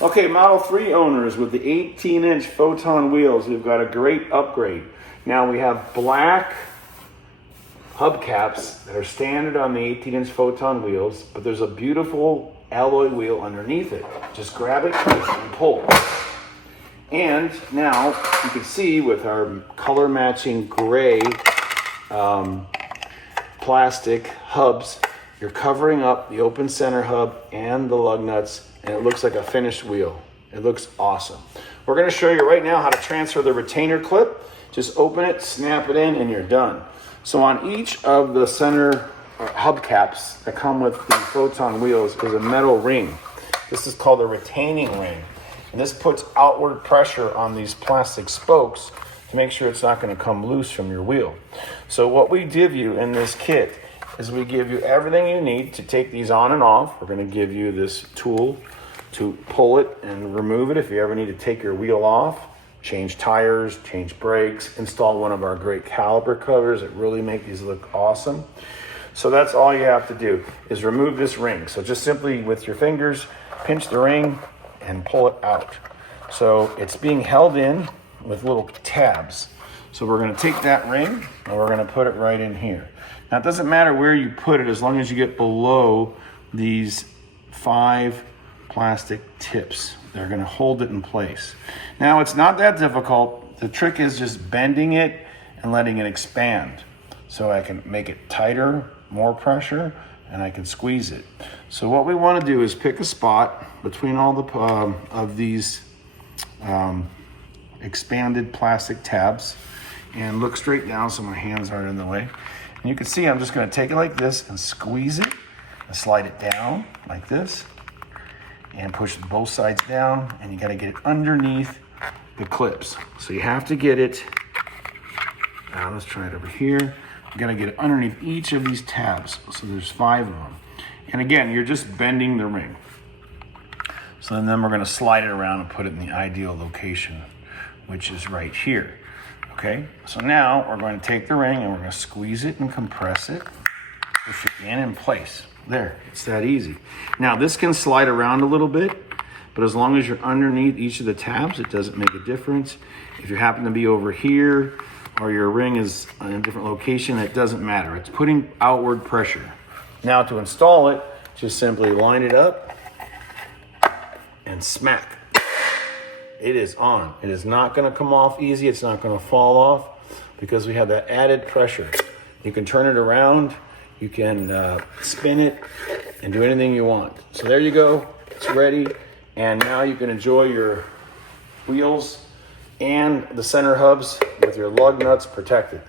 Okay, Model 3 owners with the 18-inch Photon wheels, we've got a great upgrade. Now we have black hubcaps that are standard on the 18-inch Photon wheels, but there's a beautiful alloy wheel underneath it. Just grab it and pull. And now you can see with our color matching gray plastic hubs, you're covering up the open center hub and the lug nuts, and it looks like a finished wheel. It looks awesome. We're going to show you right now how to transfer the retainer clip. Just open it, snap it in, and you're done. So on each of the center hubcaps that come with the Photon wheels is a metal ring. This is called a retaining ring. And this puts outward pressure on these plastic spokes to make sure it's not going to come loose from your wheel. So what we give you in this kit is we give you everything you need to take these on and off. We're going to give you this tool to pull it and remove it if you ever need to take your wheel off, change tires, change brakes, install one of our great caliper covers that really make these look awesome. So that's all you have to do is remove this ring. So just simply with your fingers, pinch the ring and pull it out. So it's being held in with little tabs. So we're going to take that ring and we're going to put it right in here. Now it doesn't matter where you put it as long as you get below these 5 plastic tips. They're going to hold it in place. Now it's not that difficult. The trick is just bending it and letting it expand. So I can make it tighter, more pressure, and I can squeeze it. So what we want to do is pick a spot between all the of these expanded plastic tabs and look straight down so my hands aren't in the way. And you can see I'm just going to take it like this and squeeze it and slide it down like this and push both sides down, and you got to get it underneath the clips. So you have to get it, let's try it over here. You got to get it underneath each of these tabs. So there's 5 of them. And again, you're just bending the ring. So then we're going to slide it around and put it in the ideal location, which is right here. Okay, so now we're going to take the ring and we're going to squeeze it and compress it, push it in place. There, it's that easy. Now this can slide around a little bit, but as long as you're underneath each of the tabs, it doesn't make a difference. If you happen to be over here or your ring is in a different location, it doesn't matter. It's putting outward pressure. Now to install it, just simply line it up and smack. It is on. It is not going to come off easy. It's not going to fall off because we have that added pressure. You can turn it around. You can spin it and do anything you want. So there you go. It's ready. And now you can enjoy your wheels and the center hubs with your lug nuts protected.